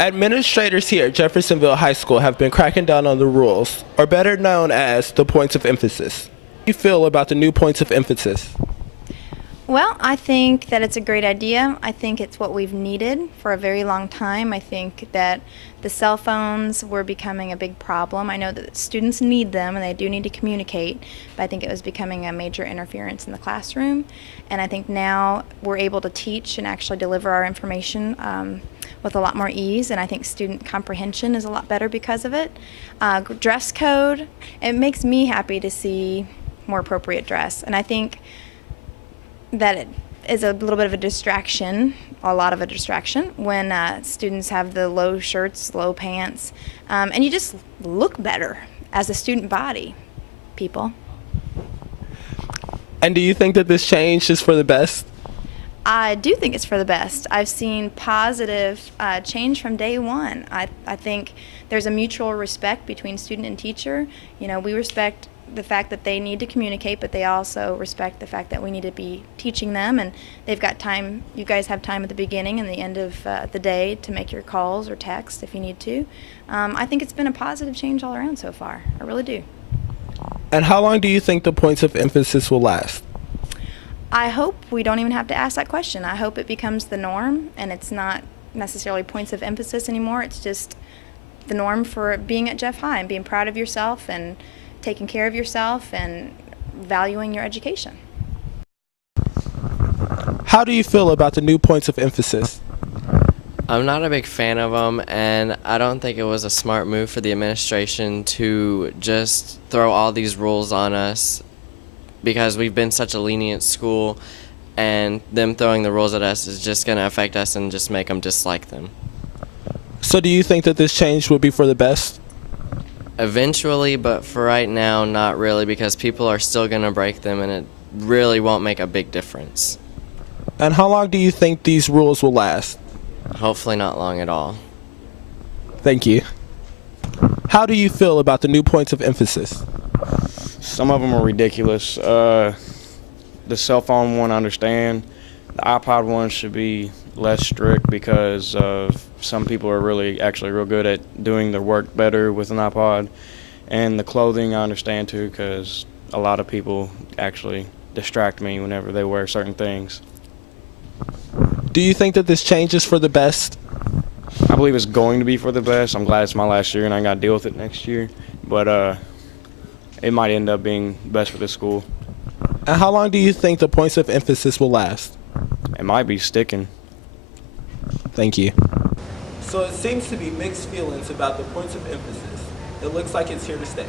Administrators here at Jeffersonville High School have been cracking down on the rules, or better known as the points of emphasis. How do you feel about the new points of emphasis? Well, I think that it's a great idea. I think it's what we've needed for a very long time. I think that the cell phones were becoming a big problem. I know that students need them and they do need to communicate, but I think it was becoming a major interference in the classroom. And I think now we're able to teach and actually deliver our information with a lot more ease, and I think student comprehension is a lot better because of it. Dress code, it makes me happy to see more appropriate dress, and I think that it is a little bit of a distraction, a lot of a distraction, when students have the low shirts, low pants, and you just look better as a student body, people. And do you think that this change is for the best? I do think it's for the best. I've seen positive change from day one. I think there's a mutual respect between student and teacher. You know, we respect the fact that they need to communicate, but they also respect the fact that we need to be teaching them, and they've got time. You guys have time at the beginning and the end of the day to make your calls or text if you need to. I think it's been a positive change all around so far. I really do. And how long do you think the points of emphasis will last? I hope we don't even have to ask that question. I hope it becomes the norm and it's not necessarily points of emphasis anymore. It's just the norm for being at Jeff High and being proud of yourself and taking care of yourself and valuing your education. How do you feel about the new points of emphasis? I'm not a big fan of them, and I don't think it was a smart move for the administration to just throw all these rules on us, because we've been such a lenient school, and them throwing the rules at us is just going to affect us and just make them dislike them. So do you think that this change will be for the best? Eventually, but for right now, not really, because people are still going to break them, and it really won't make a big difference. And how long do you think these rules will last? Hopefully not long at all. Thank you. How do you feel about the new points of emphasis? Some of them are ridiculous. The cell phone one, I understand. The iPod one should be less strict because some people are really actually real good at doing their work better with an iPod. And the clothing I understand too, because a lot of people actually distract me whenever they wear certain things. Do you think that this change is for the best? I believe it's going to be for the best. I'm glad it's my last year and I got to deal with it next year. But it might end up being best for the school. And how long do you think the points of emphasis will last? It might be sticking. Thank you. So it seems to be mixed feelings about the points of emphasis. It looks like it's here to stay.